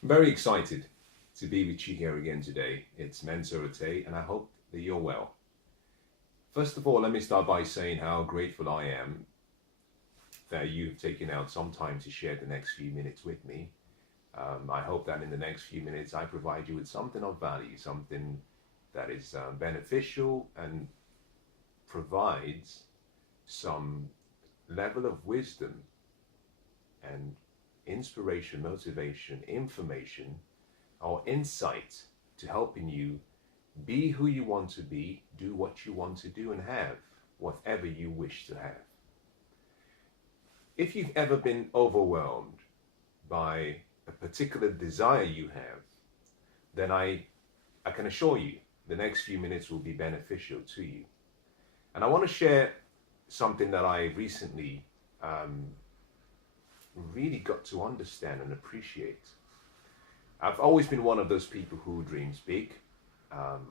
I'm very excited to be with you here again today. It's Mensah Oteh, and I hope that you're well. First of all, let me start by saying how grateful I am that you've taken out some time to share the next few minutes with me. I hope that in the next few minutes I provide you with something of value, something that is beneficial and provides some level of wisdom and inspiration, motivation, information, or insight to helping you be who you want to be, do what you want to do, and have whatever you wish to have. If you've ever been overwhelmed by a particular desire you have, then I can assure you the next few minutes will be beneficial to you. And I want to share something that I recently really got to understand and appreciate. I've always been one of those people who dreams big.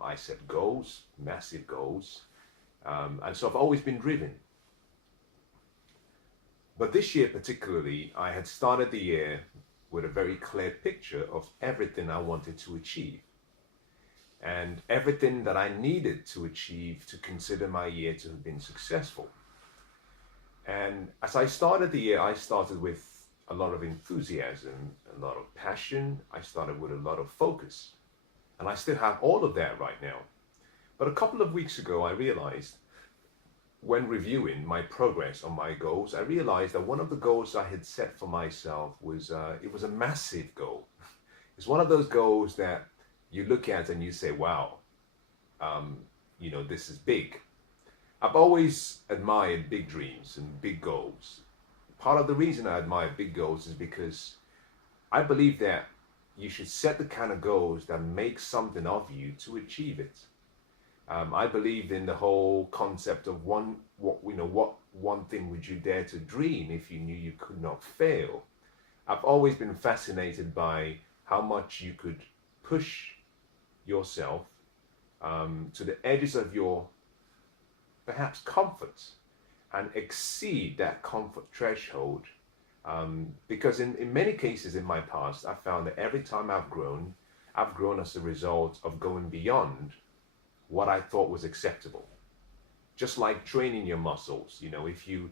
I set goals, massive goals, and so I've always been driven. But this year particularly, I had started the year with a very clear picture of everything I wanted to achieve and everything that I needed to achieve to consider my year to have been successful. And as I started the year, I started with a lot of enthusiasm, a lot of passion. I started with a lot of focus. And I still have all of that right now. But a couple of weeks ago, I realized when reviewing my progress on my goals, I realized that one of the goals I had set for myself was, it was a massive goal. It's one of those goals that you look at and you say, wow, this is big. I've always admired big dreams and big goals. Part of the reason I admire big goals is because I believe that you should set the kind of goals that make something of you to achieve it. I believed in the whole concept of what one thing would you dare to dream if you knew you could not fail. I've always been fascinated by how much you could push yourself to the edges of your perhaps comfort and exceed that comfort threshold. Because in many cases in my past, I've found that every time I've grown as a result of going beyond what I thought was acceptable. Just like training your muscles, if you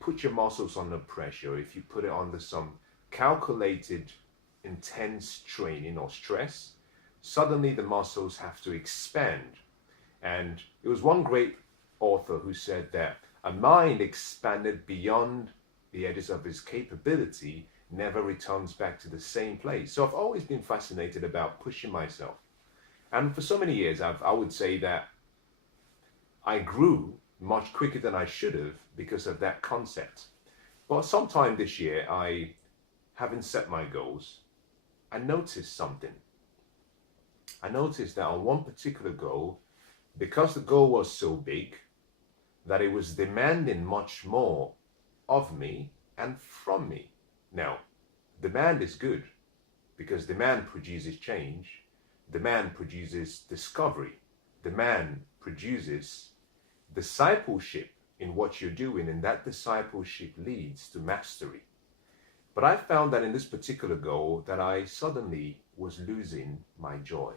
put your muscles under pressure, if you put it under some calculated, intense training or stress, suddenly the muscles have to expand. And it was one great author who said that a mind expanded beyond the edges of its capability never returns back to the same place. So I've always been fascinated about pushing myself. And for so many years, I would say that I grew much quicker than I should have because of that concept. But sometime this year, having set my goals, I noticed something. I noticed that on one particular goal, because the goal was so big, that it was demanding much more of me and from me. Now, demand is good because demand produces change. Demand produces discovery. Demand produces discipleship in what you're doing, and that discipleship leads to mastery. But I found that in this particular goal that I suddenly was losing my joy.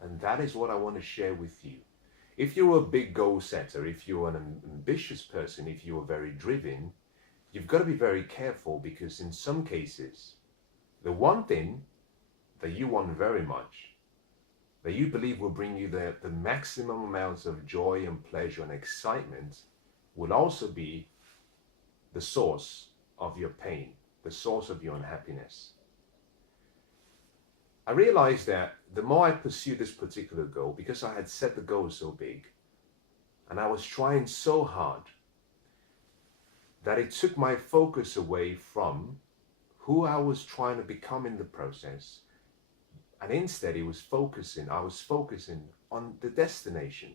And that is what I want to share with you. If you're a big goal setter, if you're an ambitious person, if you are very driven, you've got to be very careful because in some cases, the one thing that you want very much, that you believe will bring you the maximum amounts of joy and pleasure and excitement, will also be the source of your pain, the source of your unhappiness. I realized that the more I pursued this particular goal, because I had set the goal so big, and I was trying so hard, that it took my focus away from who I was trying to become in the process. And instead, I was focusing on the destination,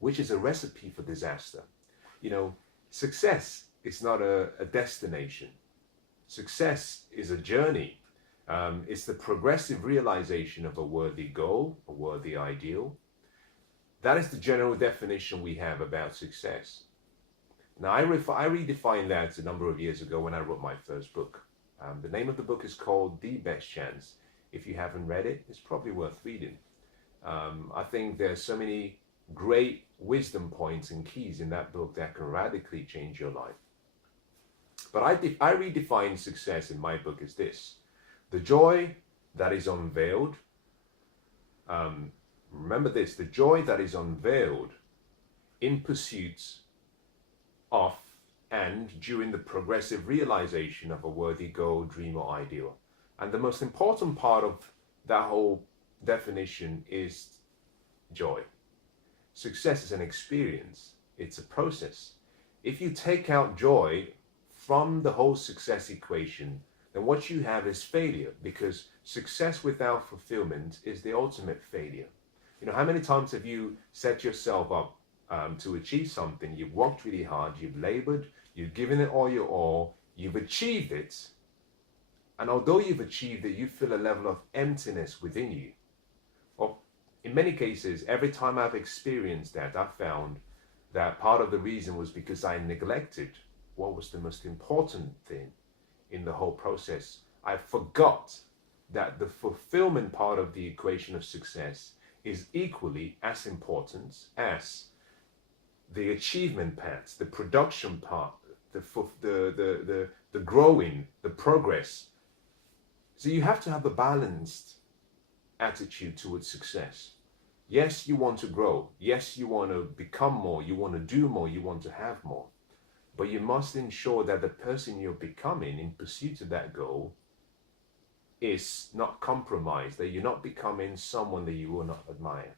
which is a recipe for disaster. Success is not a destination. Success is a journey. It's the progressive realization of a worthy goal, a worthy ideal. That is the general definition we have about success. Now, I redefined that a number of years ago when I wrote my first book. The name of the book is called The Best Chance. If you haven't read it, it's probably worth reading. I think there's so many great wisdom points and keys in that book that can radically change your life. But I redefine success in my book as this: the joy that is unveiled. Remember this: the joy that is unveiled in pursuit of and during the progressive realization of a worthy goal, dream, or ideal. And the most important part of that whole definition is joy. Success is an experience, it's a process. If you take out joy from the whole success equation, then what you have is failure, because success without fulfillment is the ultimate failure. You know, how many times have you set yourself up to achieve something? You've worked really hard, you've labored, you've given it all your all, you've achieved it, and although you've achieved it, you feel a level of emptiness within you. Or in many cases, every time I've experienced that, I've found that part of the reason was because I neglected what was the most important thing in the whole process. I forgot that the fulfillment part of the equation of success is equally as important as the achievement part, the production part, the growing, the progress. So you have to have a balanced attitude towards success. Yes, you want to grow. Yes, you want to become more. You want to do more. You want to have more. But you must ensure that the person you're becoming in pursuit of that goal is not compromised, that you're not becoming someone that you will not admire.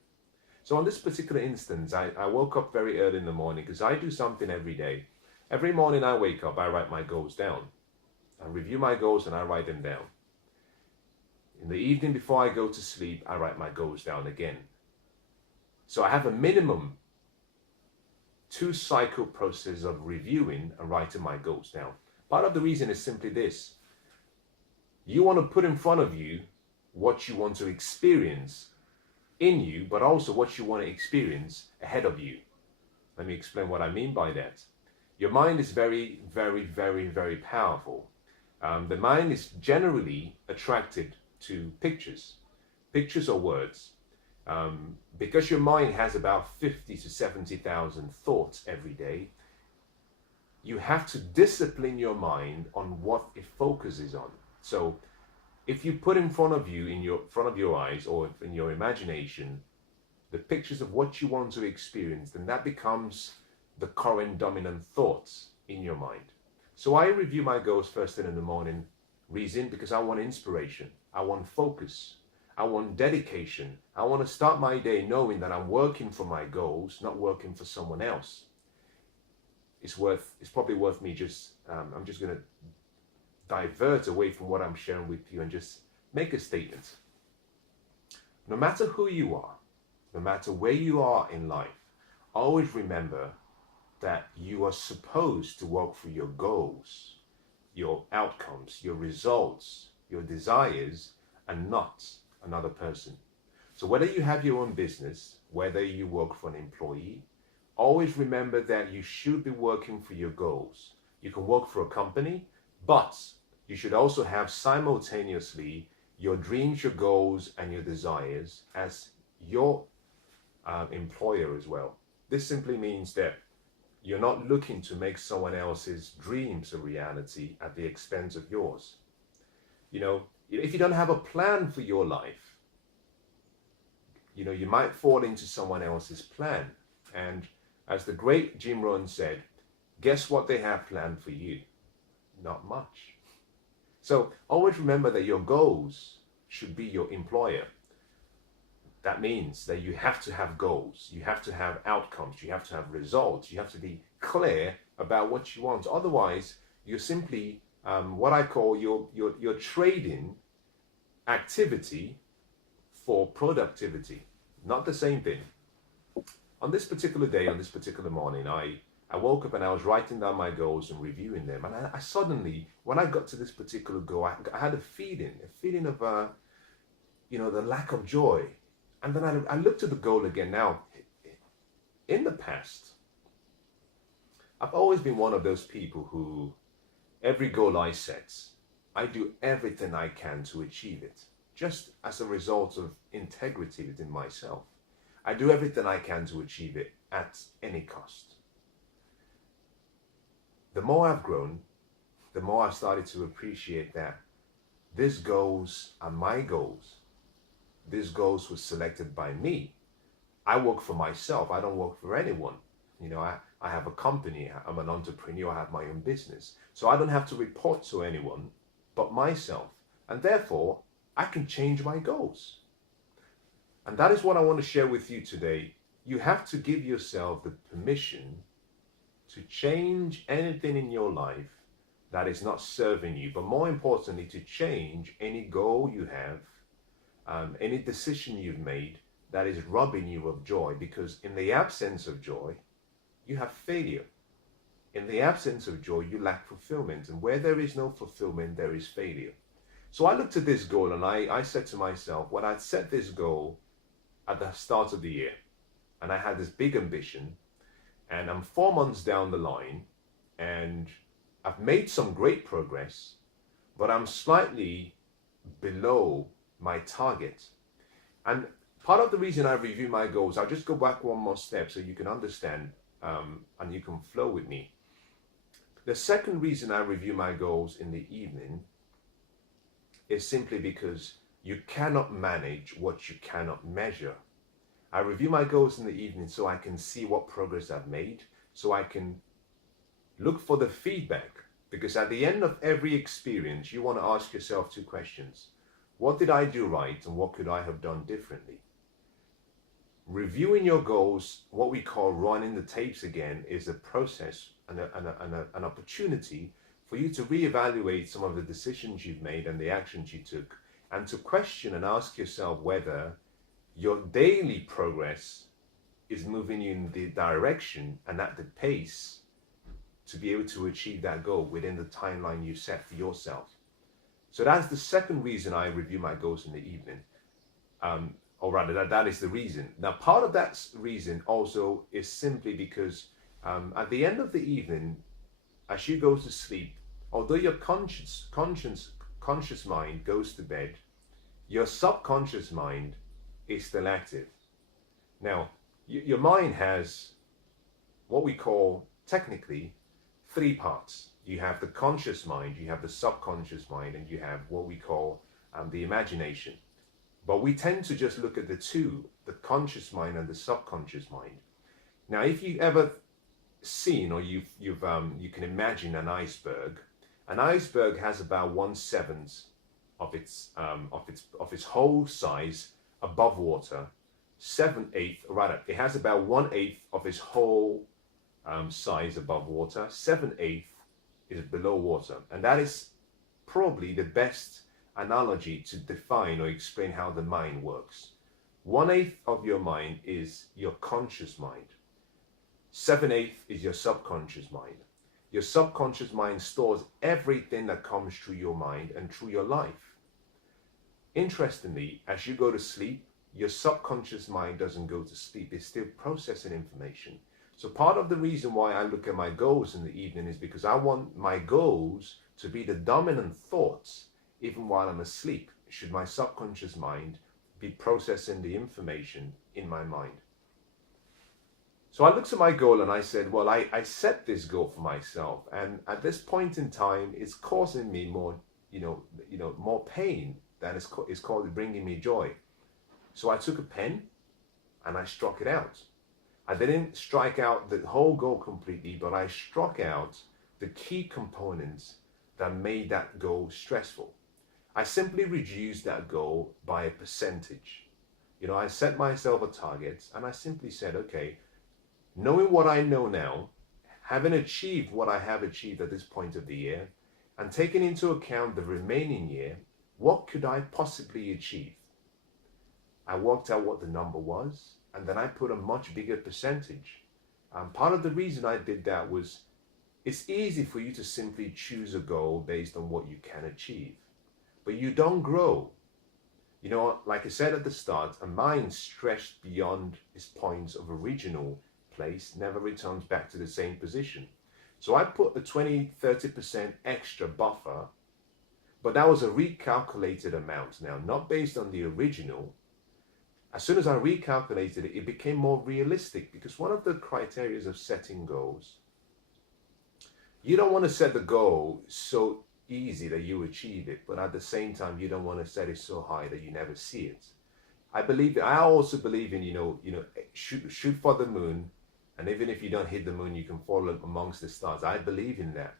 So on this particular instance, I woke up very early in the morning, because I do something every day. Every morning I wake up, I write my goals down. I review my goals and I write them down. In the evening before I go to sleep, I write my goals down again. So I have a minimum 2-cycle process of reviewing and writing my goals down. Part of the reason is simply this: you want to put in front of you what you want to experience in you, but also what you want to experience ahead of you. Let me explain what I mean by that. Your mind is very, very, very, very powerful. The mind is generally attracted to pictures or words. Because your mind has about 50 to 70,000 thoughts every day, you have to discipline your mind on what it focuses on. So if you put in front of you, in front of your eyes or in your imagination, the pictures of what you want to experience, then that becomes the current dominant thoughts in your mind. So I review my goals first thing in the morning. Reason: because I want inspiration, I want focus, I want dedication. I want to start my day knowing that I'm working for my goals, not working for someone else. It's probably worth me I'm just going to divert away from what I'm sharing with you and just make a statement. No matter who you are, no matter where you are in life, always remember that you are supposed to work for your goals, your outcomes, your results, your desires, and not another person. So whether you have your own business, whether you work for an employee, always remember that you should be working for your goals. You can work for a company, but you should also have simultaneously your dreams, your goals, and your desires as your employer as well. This simply means that you're not looking to make someone else's dreams a reality at the expense of yours. You know, if you don't have a plan for your life, you know, you might fall into someone else's plan. And as the great Jim Rohn said, guess what they have planned for you? Not much. So always remember that your goals should be your employer. That means that you have to have goals, you have to have outcomes, you have to have results, you have to be clear about what you want. Otherwise, you're simply what I call you're trading activity for productivity. Not the same thing. On this particular day, on this particular morning, I woke up and I was writing down my goals and reviewing them. And I suddenly, when I got to this particular goal, I had a feeling of, the lack of joy. And then I looked at the goal again. Now, in the past, I've always been one of those people who every goal I set, I do everything I can to achieve it, just as a result of integrity within myself. I do everything I can to achieve it at any cost. The more I've grown, the more I've started to appreciate that these goals are my goals. These goals were selected by me. I work for myself. I don't work for anyone. I have a company. I'm an entrepreneur. I have my own business. So I don't have to report to anyone but myself. And therefore, I can change my goals. And that is what I want to share with you today. You have to give yourself the permission to change anything in your life that is not serving you, but more importantly, to change any goal you have, any decision you've made that is robbing you of joy, because in the absence of joy, you have failure. In the absence of joy, you lack fulfillment. And where there is no fulfillment, there is failure. So I looked at this goal and I said to myself, when I set this goal at the start of the year, and I had this big ambition, and I'm 4 months down the line, and I've made some great progress, but I'm slightly below my target. And part of the reason I review my goals, I'll just go back one more step so you can understand and you can flow with me. The second reason I review my goals in the evening is simply because you cannot manage what you cannot measure. I review my goals in the evening so I can see what progress I've made, so I can look for the feedback. Because at the end of every experience, you want to ask yourself 2 questions. What did I do right, and what could I have done differently? Reviewing your goals, what we call running the tapes again, is a process and an opportunity for you to reevaluate some of the decisions you've made and the actions you took, and to question and ask yourself whether your daily progress is moving you in the direction and at the pace to be able to achieve that goal within the timeline you set for yourself. So that's the second reason I review my goals in the evening. Or rather, that is the reason. Now, part of that reason also is simply because at the end of the evening, as you go to sleep, although your conscious mind goes to bed, your subconscious mind is still active. Now, your mind has what we call technically 3 parts. You have the conscious mind, you have the subconscious mind, and you have what we call the imagination. But we tend to just look at the 2, the conscious mind and the subconscious mind. Now, if you've ever seen or you can imagine an iceberg has about 1/7 of its whole size above water. 7/8, rather, it has about 1/8 of its whole size above water. 7/8 is below water, and that is probably the best analogy to define or explain how the mind works. 1/8 of your mind is your conscious mind. 7/8 is your subconscious mind. Your subconscious mind stores everything that comes through your mind and through your life. Interestingly, as you go to sleep, your subconscious mind doesn't go to sleep. It's still processing information. So part of the reason why I look at my goals in the evening is because I want my goals to be the dominant thoughts even while I'm asleep, should my subconscious mind be processing the information in my mind. So I looked at my goal and I said, well, I set this goal for myself, and at this point in time, it's causing me more, more pain than it's bringing me joy. So I took a pen and I struck it out. I didn't strike out the whole goal completely, but I struck out the key components that made that goal stressful. I simply reduced that goal by a percentage. I set myself a target and I simply said, okay, knowing what I know now, having achieved what I have achieved at this point of the year, and taking into account the remaining year, what could I possibly achieve? I worked out what the number was, and then I put a much bigger percentage. Part of the reason I did that was it's easy for you to simply choose a goal based on what you can achieve, but you don't grow. Like I said at the start, a mind stretched beyond its points of original place never returns back to the same position. So I put a 20-30% extra buffer But that was a recalculated amount now, not based on the original. As soon as I recalculated it, it became more realistic, because one of the criteria of setting goals, you don't want to set the goal so easy that you achieve it, but at the same time, you don't want to set it so high that you never see it. I also believe in, shoot for the moon, and even if you don't hit the moon, you can fall amongst the stars. I believe in that.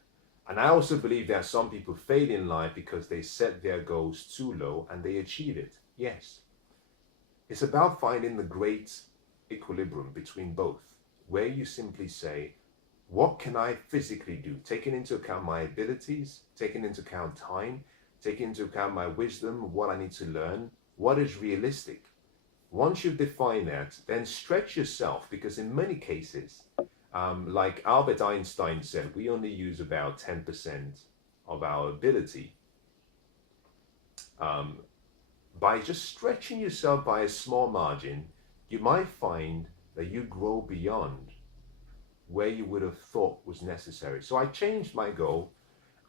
And I also believe that some people fail in life because they set their goals too low and they achieve it. Yes. It's about finding the great equilibrium between both, where you simply say, what can I physically do? Taking into account my abilities, taking into account time, taking into account my wisdom, what I need to learn, what is realistic. Once you've defined that, then stretch yourself, because in many cases, like Albert Einstein said, we only use about 10% of our ability. By just stretching yourself by a small margin, you might find that you grow beyond where you would have thought was necessary. So I changed my goal,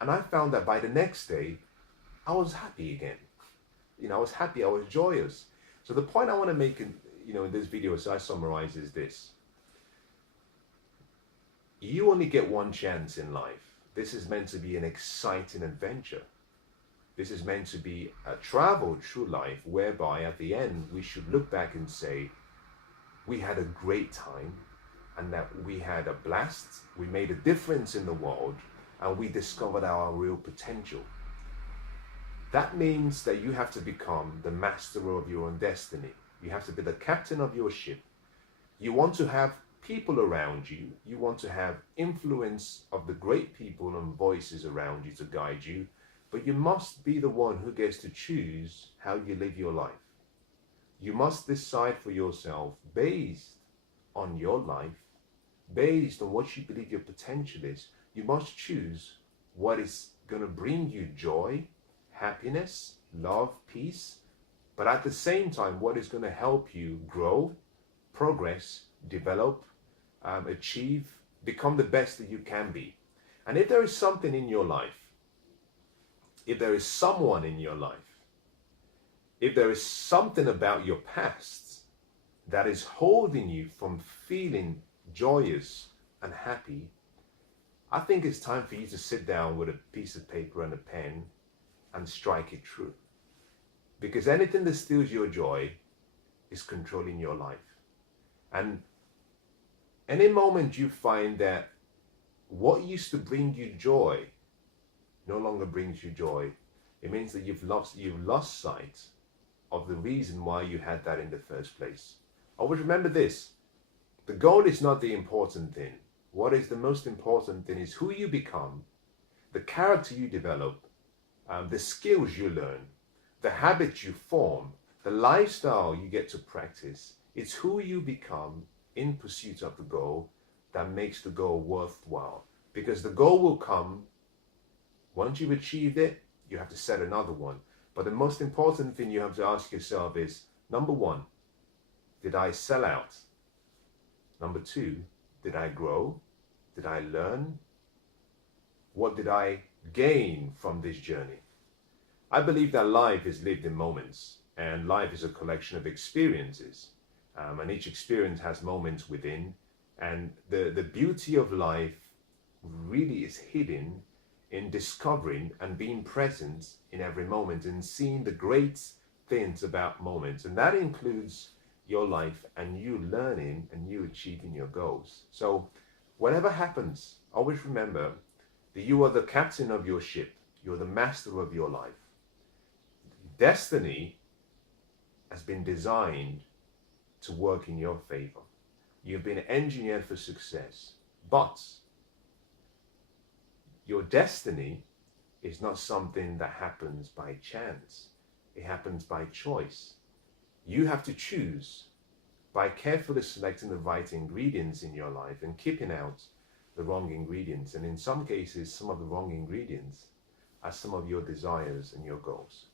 and I found that by the next day, I was happy again. I was happy, I was joyous. So the point I want to make in this video, as I summarize, is this. You only get one chance in life. This is meant to be an exciting adventure. This is meant to be a travel through life, whereby at the end we should look back and say, we had a great time, and that we had a blast, we made a difference in the world, and we discovered our real potential. That means that you have to become the master of your own destiny. You have to be the captain of your ship. You want to have people around you. You want to have influence of the great people and voices around you to guide you. But you must be the one who gets to choose how you live your life. You must decide for yourself, based on your life, based on what you believe your potential is. You must choose what is going to bring you joy, happiness, love, peace, but at the same time, what is going to help you grow, progress, develop, achieve, become the best that you can be. And if there is something in your life, if there is someone in your life, if there is something about your past that is holding you from feeling joyous and happy, I think it's time for you to sit down with a piece of paper and a pen and strike it true. Because anything that steals your joy is controlling your life. And any moment you find that what used to bring you joy no longer brings you joy, it means that you've lost sight of the reason why you had that in the first place. Always remember this: the goal is not the important thing. What is the most important thing is who you become, the character you develop, the skills you learn, the habits you form, the lifestyle you get to practice. It's who you become in pursuit of the goal that makes the goal worthwhile. Because the goal will come, once you've achieved it, you have to set another one. But the most important thing you have to ask yourself is, number one, did I sell out? Number two, did I grow? Did I learn? What did I gain from this journey? I believe that life is lived in moments, and life is a collection of experiences. And each experience has moments within. And the beauty of life really is hidden in discovering and being present in every moment and seeing the great things about moments. And that includes your life and you learning and you achieving your goals. So whatever happens, always remember that you are the captain of your ship. You're the master of your life. Destiny has been designed to work in your favor. You've been engineered for success, but your destiny is not something that happens by chance. It happens by choice. You have to choose by carefully selecting the right ingredients in your life and keeping out the wrong ingredients. And in some cases, some of the wrong ingredients are some of your desires and your goals.